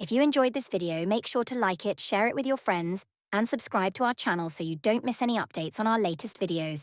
If you enjoyed this video, make sure to like it, share it with your friends, and subscribe to our channel so you don't miss any updates on our latest videos.